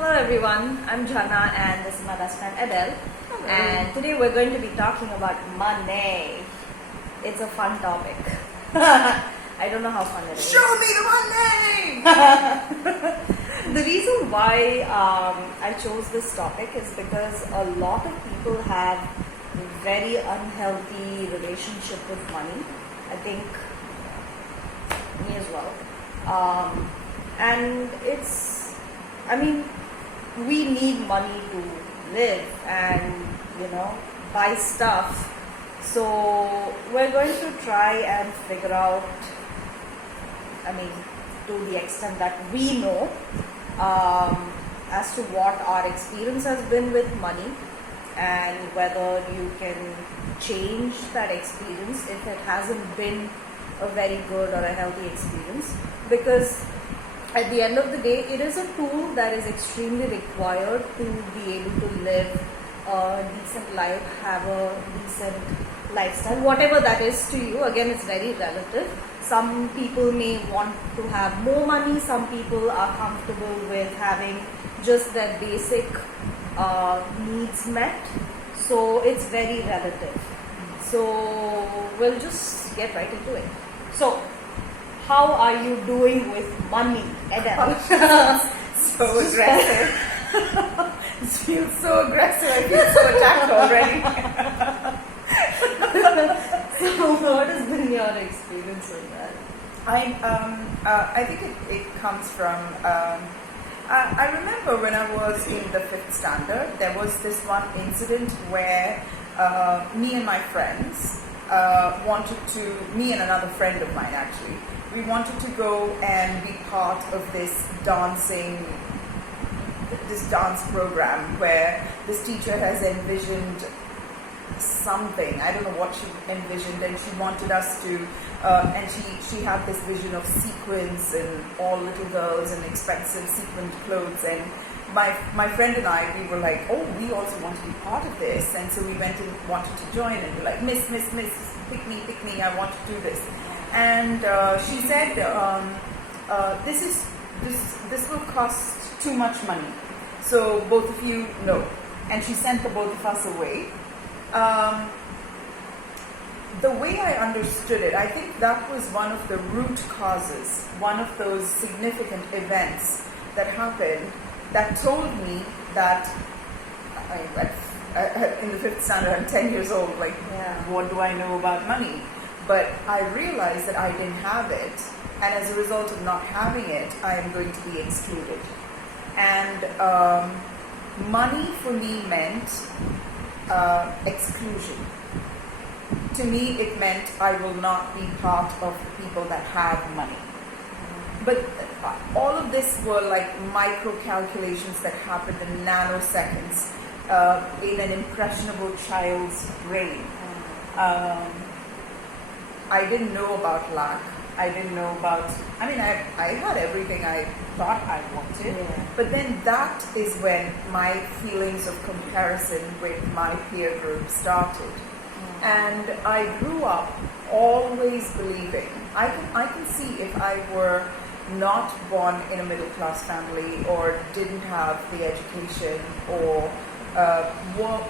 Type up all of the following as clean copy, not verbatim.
Hello everyone, I'm Jana and this is my best friend Edel. Hello. And today we're going to be talking about money. It's a fun topic. I don't know how fun it is. Show me the money! The reason why I chose this topic is because a lot of people have a very unhealthy relationship with money. I think me as well. And we need money to live and, buy stuff. So we're going to try and figure out, to the extent that we know, as to what our experience has been with money and whether you can change that experience if it hasn't been a very good or a healthy experience. Because at the end of the day, it is a tool that is extremely required to be able to live a decent life, have a decent lifestyle, whatever that is to you. Again, it's very relative. Some people may want to have more money, some people are comfortable with having just their basic needs met. So it's very relative. So we'll just get right into it. So, how are you doing with money, Edel? So aggressive. It feels so aggressive. I feel so attacked already. So, what has been your experience with that? I think it comes from. I remember when I was in the 5th standard, there was this one incident where me and my friends me and another friend of mine actually, we wanted to go and be part of this dance program where this teacher has envisioned something. I don't know what she envisioned, and she wanted us to, and she had this vision of sequins and all little girls and expensive sequined clothes. And my friend and I, we were like, oh, we also want to be part of this. And so we went and wanted to join, and we're like, miss, pick me, I want to do this. And she said, this will cost too much money, so both of you no. And she sent the both of us away. The way I understood it, I think that was one of the root causes, one of those significant events that happened that told me that in the 5th standard, I'm 10 years old, what do I know about money? But I realized that I didn't have it, and as a result of not having it, I am going to be excluded. And money for me meant exclusion. To me, it meant I will not be part of the people that have money. But all of this were like micro calculations that happened in nanoseconds in an impressionable child's brain. I didn't know about lack. I didn't know about, I had everything I thought I wanted. Yeah. But then that is when my feelings of comparison with my peer group started. And I grew up always believing, I can see if I were not born in a middle class family or didn't have the education or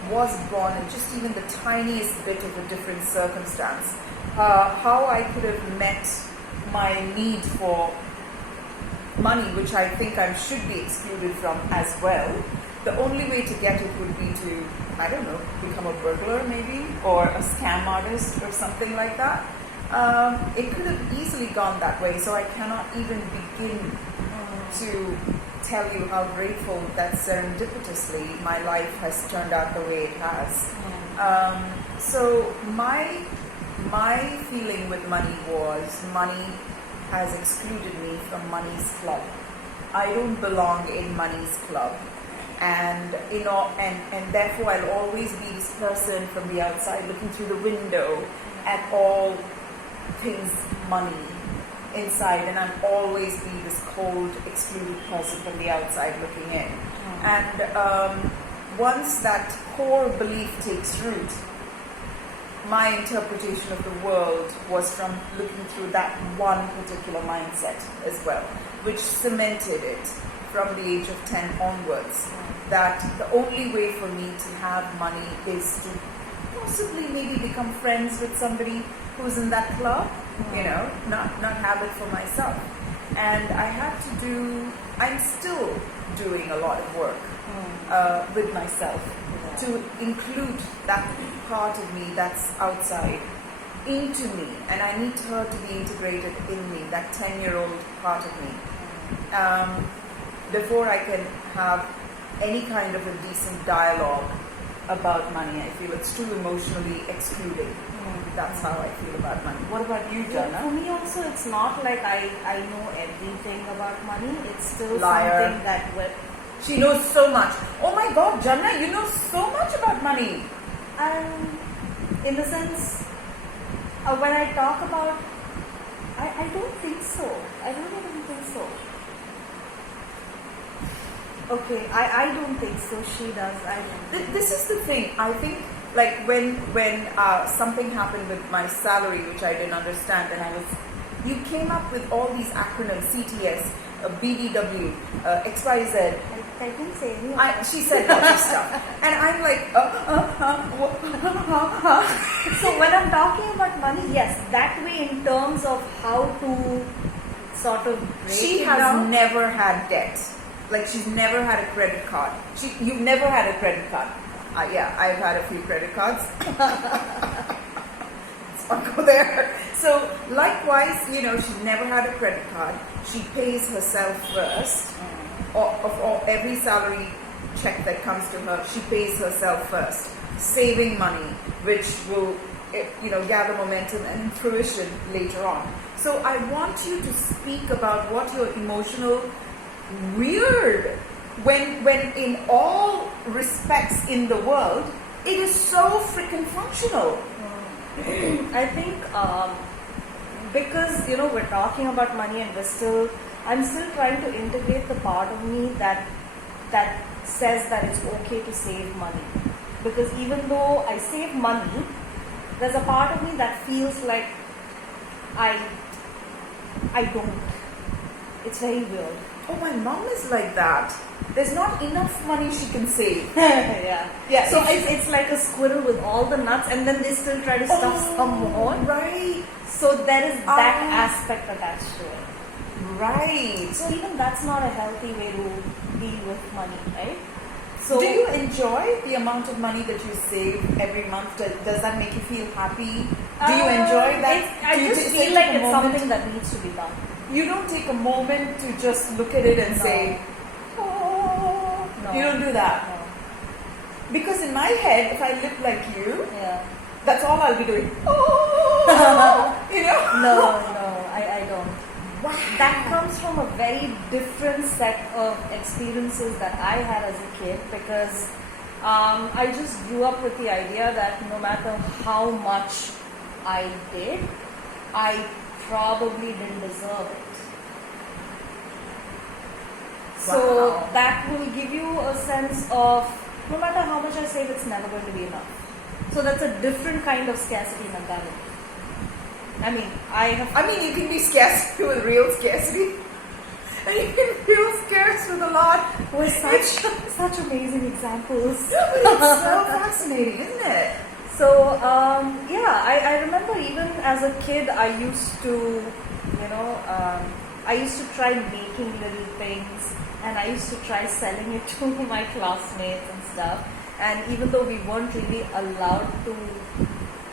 was born in just even the tiniest bit of a different circumstance, how I could have met my need for money, which I think I should be excluded from as well. The only way to get it would be to, become a burglar maybe, or a scam artist or something like that. It could have easily gone that way, so I cannot even begin to tell you how grateful that serendipitously my life has turned out the way it has. So my feeling with money was money has excluded me from money's club. I don't belong in money's club. And and therefore I'll always be this person from the outside looking through the window at all things money inside, and I'll always be this cold, excluded person from the outside looking in. And once that core belief takes root, my interpretation of the world was from looking through that one particular mindset as well, which cemented it from the age of 10 onwards that the only way for me to have money is to possibly maybe become friends with somebody who's in that club, not have it for myself. And I'm still doing a lot of work with myself to include that part of me that's outside into me, and I need her to be integrated in me, that 10-year-old part of me, before I can have any kind of a decent dialogue about money. I feel it's too emotionally excluding. That's how I feel about money. What about you, Jana? For me also, it's not like I know everything about money. It's still Liar. something that She knows so much. Oh my God, Jana, you know so much about money. in the sense, when I talk about, I don't think so. I don't even think so. Okay, I don't think so. She does. This is the thing. I think like when something happened with my salary, which I didn't understand, and you came up with all these acronyms, CTS, BDW, XYZ. I didn't say any. She said lots of stuff, and I'm like, So when I'm talking about money, yes, that way in terms of how to sort of break She it has down. never had debt. Like she's never had a credit card. You've never had a credit card. Yeah, I've had a few credit cards. I'll go there. So likewise, she's never had a credit card. She pays herself first. Of every salary check that comes to her, she pays herself first, saving money, which will gather momentum and fruition later on. So I want you to speak about what your emotional weird when in all respects in the world it is so freaking functional. I think because we're talking about money and I'm still trying to integrate the part of me that says that it's okay to save money, because even though I save money, there's a part of me that feels like I don't. It's very weird. Oh, my mom is like that. There's not enough money she can save. Yeah. So it's like a squirrel with all the nuts, and then they still try to stuff some more. Right. So there is that aspect attached to it. Right. So even that's not a healthy way to deal with money, right? So do you enjoy the amount of money that you save every month? Does that make you feel happy? Do you enjoy that? I just feel like it's something that needs to be done. You don't take a moment to just look at it and say, oh, No. You don't do that. No. Because in my head, if I live like you, Yeah. that's all I'll be doing. No, I don't. Wow. That comes from a very different set of experiences that I had as a kid, because I just grew up with the idea that no matter how much I did, I probably didn't deserve it. So Wow. that will give you a sense of no matter how much I save, it's never going to be enough. So that's a different kind of scarcity mentality. I mean, you can be scarce with real scarcity, and you can feel scarce with a lot. with such amazing examples. It's so fascinating, isn't it? So I remember even as a kid, I used to, I used to try making little things, and I used to try selling it to my classmates and stuff. And even though we weren't really allowed to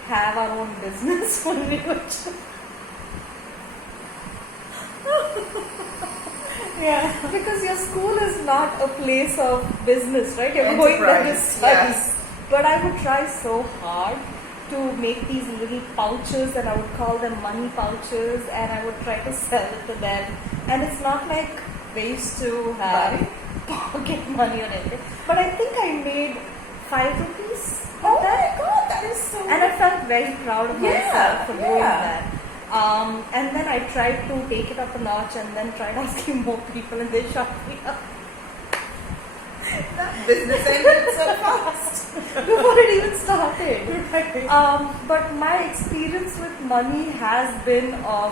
have our own business when we were children. Yeah, because your school is not a place of business, right? You're going there to study. Yes. But I would try so hard to make these little pouches, and I would call them money pouches, and I would try to sell it to them. And it's not like they used to have pocket money or anything. But I think I made 5 rupees. Oh my God, that is so. And I felt very proud of myself for doing yeah. that. And then I tried to take it up a notch, and then tried asking more people, and they shut me up. That business ended so fast. Before it even started. But my experience with money has been of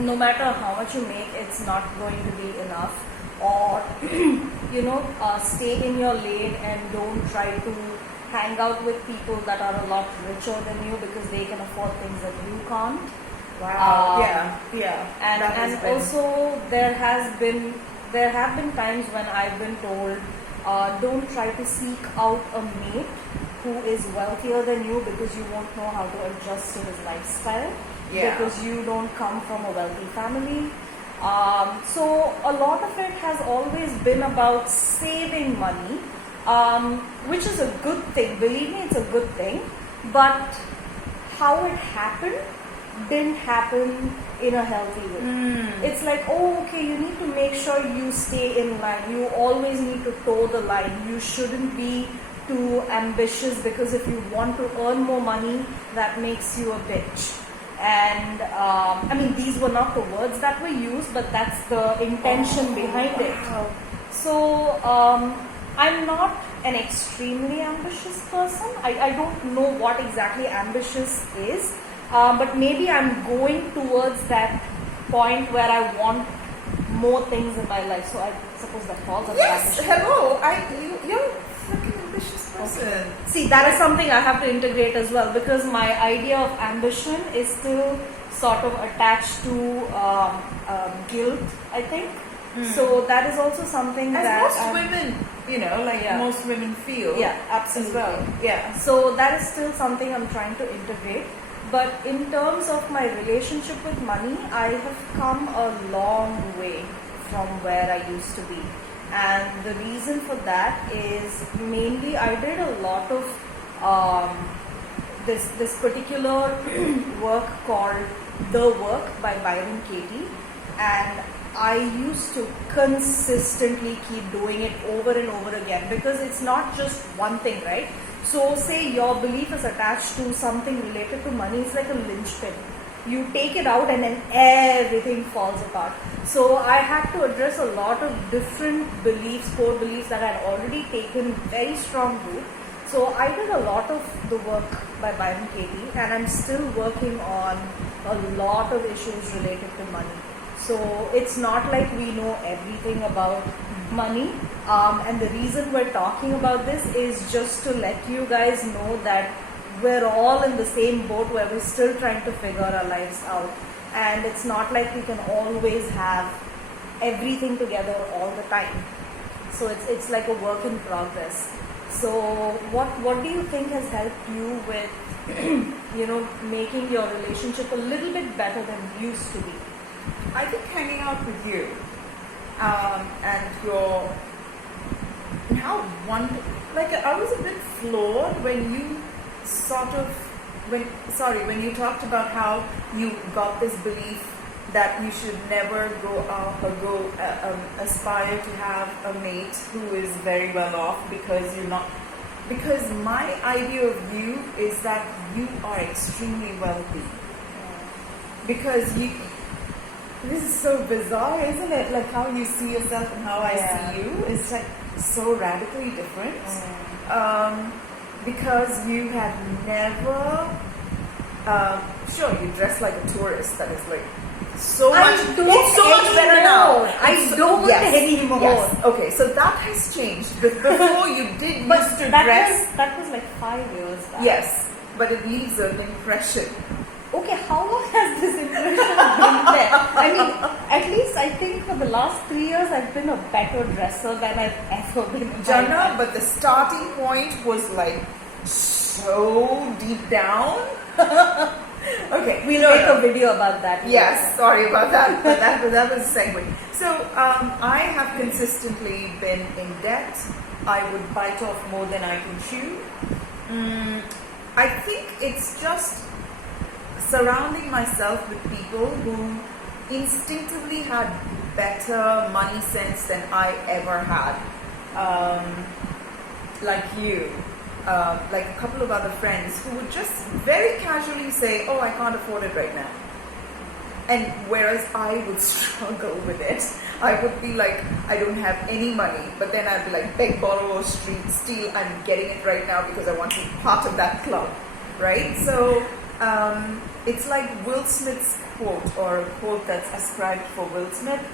no matter how much you make, it's not going to be enough. or stay in your lane and don't try to hang out with people that are a lot richer than you because they can afford things that you can't. Wow. Yeah. And also there have been times when I've been told, don't try to seek out a mate who is wealthier than you because you won't know how to adjust to his lifestyle. Yeah. Because you don't come from a wealthy family. So a lot of it has always been about saving money, which is a good thing. Believe me, it's a good thing. But how it happened didn't happen in a healthy way. It's like, oh, okay, you need to make sure you stay in line. You always need to toe the line. You shouldn't be too ambitious because if you want to earn more money, that makes you a bitch. And I mean, these were not the words that were used, but that's the intention behind it. So I'm not an extremely ambitious person. I don't know what exactly ambitious is, but maybe I'm going towards that point where I want more things in my life. So I suppose that falls under Yes, ambition. hello. You're a freaking ambitious person. Okay. See, that is something I have to integrate as well because my idea of ambition is still sort of attached to guilt, I think. So that is also something As that most women, most women feel. Yeah, absolutely. As well. Yeah. So that is still something I'm trying to integrate. But in terms of my relationship with money, I have come a long way from where I used to be. And the reason for that is mainly I did a lot of this particular work called The Work by Byron Katie, and I used to consistently keep doing it over and over again because it's not just one thing, right? So say your belief is attached to something related to money, it's like a linchpin. You take it out and then everything falls apart. So I had to address a lot of different beliefs, core beliefs that I had already taken very strong root. So I did a lot of the work by Byron Katie, and I'm still working on a lot of issues related to money. So it's not like we know everything about money. And the reason we're talking about this is just to let you guys know that we're all in the same boat where we're still trying to figure our lives out. And it's not like we can always have everything together all the time. So it's like a work in progress. So what do you think has helped you with making your relationship a little bit better than it used to be? I think hanging out with you and how I was a bit floored when you when you talked about how you got this belief that you should never go out or aspire to have a mate who is very well off because my idea of you is that you are extremely wealthy. Because this is so bizarre, isn't it? Like how you see yourself and how I see you is like so radically different. Because you have never, sure, you dress like a tourist. That is like so much. It's so much better now. I don't anymore. Yes. Okay, so that has changed. Before you did used to dress. That was like 5 years back. Yes, but it leaves an impression. Okay, how long has this impression been there? I mean, at least I think for the last 3 years I've been a better dresser than I've ever been. Jana, but the starting point was like so deep down. Okay, we'll make a video about that. Yes, sorry about that, but that was a segue. So I have consistently been in debt. I would bite off more than I can chew. I think it's just surrounding myself with people who instinctively had better money sense than I ever had. Like you. Like a couple of other friends who would just very casually say, oh, I can't afford it right now. And whereas I would struggle with it, I would be like, I don't have any money, but then I'd be like, beg, borrow, or steal, I'm getting it right now because I want to be part of that club, right? So it's like Will Smith's quote, or a quote that's ascribed for Will Smith.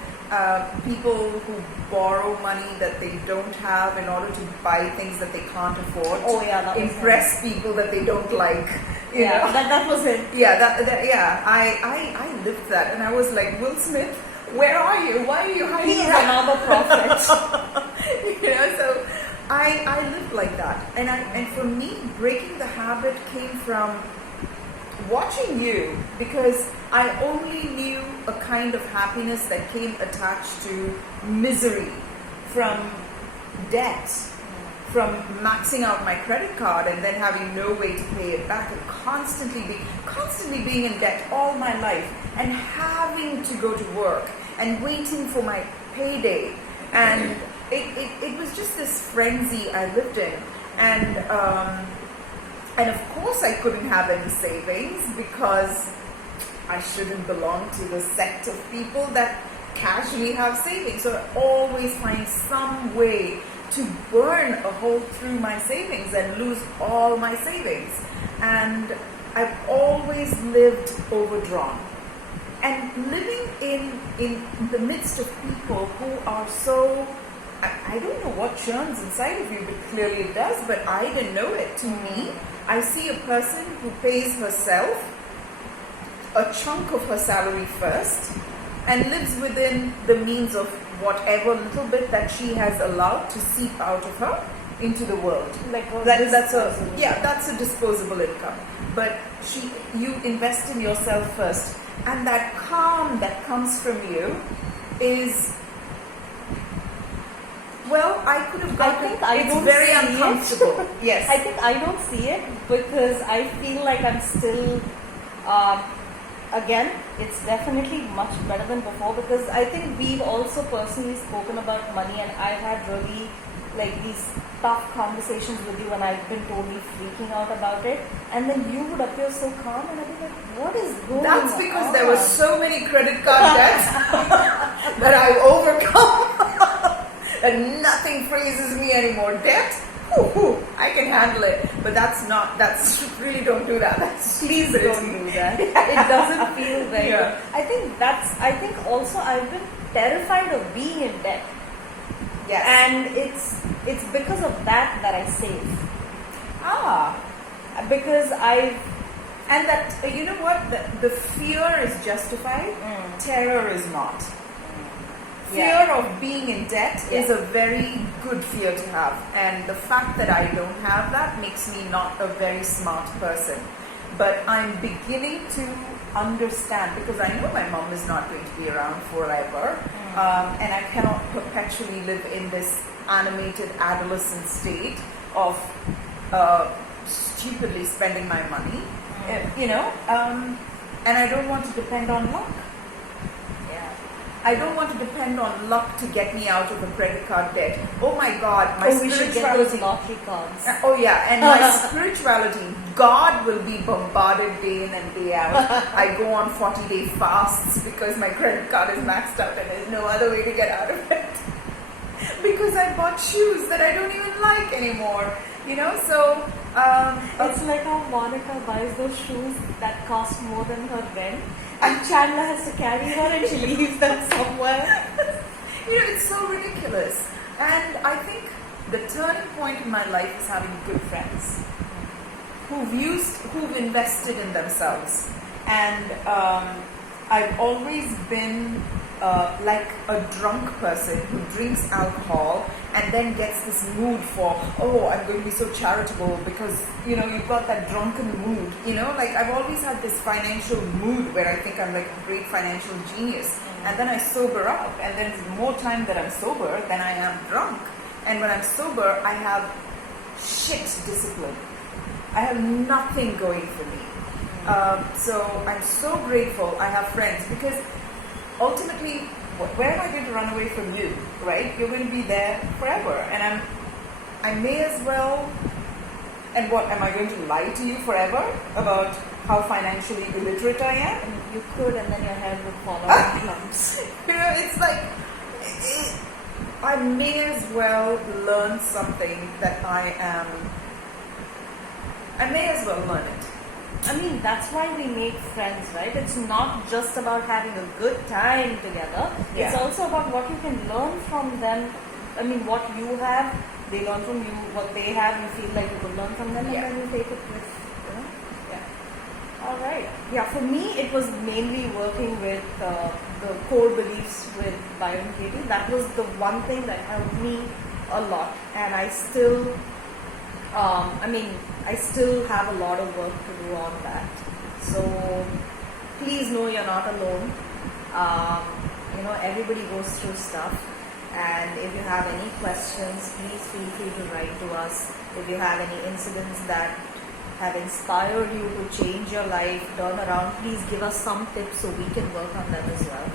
people who borrow money that they don't have in order to buy things that they can't afford. Oh yeah, that was Impress people that they don't like. You know? that was it. Yeah, I lived that, and I was like, Will Smith, where are you? Why are you hiding? He's another prophet. So I lived like that, and for me, breaking the habit came from watching you, because I only knew a kind of happiness that came attached to misery, from debt, from maxing out my credit card and then having no way to pay it back, and constantly being in debt all my life, and having to go to work and waiting for my payday, and it was just this frenzy I lived in, and of course I couldn't have any savings, because I shouldn't belong to the sect of people that casually have savings. So I always find some way to burn a hole through my savings and lose all my savings. And I've always lived overdrawn. And living in the midst of people who are so, I don't know what churns inside of you, but clearly it does, but I didn't know it. To me, I see a person who pays herself a chunk of her salary first and lives within the means of whatever little bit that she has allowed to seep out of her into the world. Like that's a disposable income. But you invest in yourself first, and that calm that comes from you is, well, I could have gotten. It's very uncomfortable. Yes, I think I don't see it because I feel like I'm still. Again, it's definitely much better than before, because I think we've also personally spoken about money, and I've had really like these tough conversations with you, and I've been totally freaking out about it, and then you would appear so calm, and I'd be like, what is going on? That's because there were so many credit card debts that I've overcome. And nothing freezes me anymore. Debt? I can handle it. But really don't do that. Please don't do that. It doesn't feel very good. I think also I've been terrified of being in debt. Yes. And it's because of that I save. Because and that, you know what, the fear is justified, terror is not. Fear of being in debt is a very good fear to have, and the fact that I don't have that makes me not a very smart person. But I'm beginning to understand, because I know my mom is not going to be around forever, and I cannot perpetually live in this animated adolescent state of stupidly spending my money, and I don't want to depend on luck. I don't want to depend on luck to get me out of a credit card debt. Oh my God, my we should get those lottery cards. And my spirituality, God will be bombarded day in and day out. I go on 40-day fasts because my credit card is maxed out and there's no other way to get out of it. Because I bought shoes that I don't even like anymore. So it's like how Monica buys those shoes that cost more than her rent, and Chandler has to carry her and she leaves them somewhere. It's so ridiculous. And I think the turning point in my life is having good friends who've invested in themselves. And I've always been like a drunk person who drinks alcohol and then gets this mood for, I'm going to be so charitable because, you've got that drunken mood, like I've always had this financial mood where I think I'm like a great financial genius. And then I sober up, and then more time that I'm sober than I am drunk. And when I'm sober, I have shit discipline. I have nothing going for me. So I'm so grateful I have friends, because ultimately, where am I going to run away from you, right? You're going to be there forever. And I may as well, and what, am I going to lie to you forever about how financially illiterate I am? And you could, and then your hair would fall out in lumps. It's like, I may as well learn something that I may as well learn it. I mean, that's why we make friends, right? It's not just about having a good time together. It's Yeah. also about what you can learn from them. I mean, what you have, they learn from you. What they have, you feel like you could learn from them, Yeah. and then you take it with, you know. Yeah. All right. Yeah, for me, it was mainly working with the core beliefs with Byron Katie. That was the one thing that helped me a lot, and I still, I still have a lot of work to do on that. So please know you're not alone. Everybody goes through stuff. And if you have any questions, please feel free to write to us. If you have any incidents that have inspired you to change your life, turn around, please give us some tips so we can work on them as well.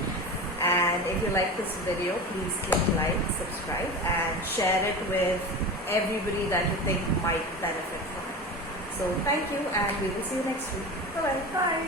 And if you like this video, please click like, subscribe, and share it with everybody that you think might benefit from it. So thank you, and we will see you next week. Bye-bye. Bye.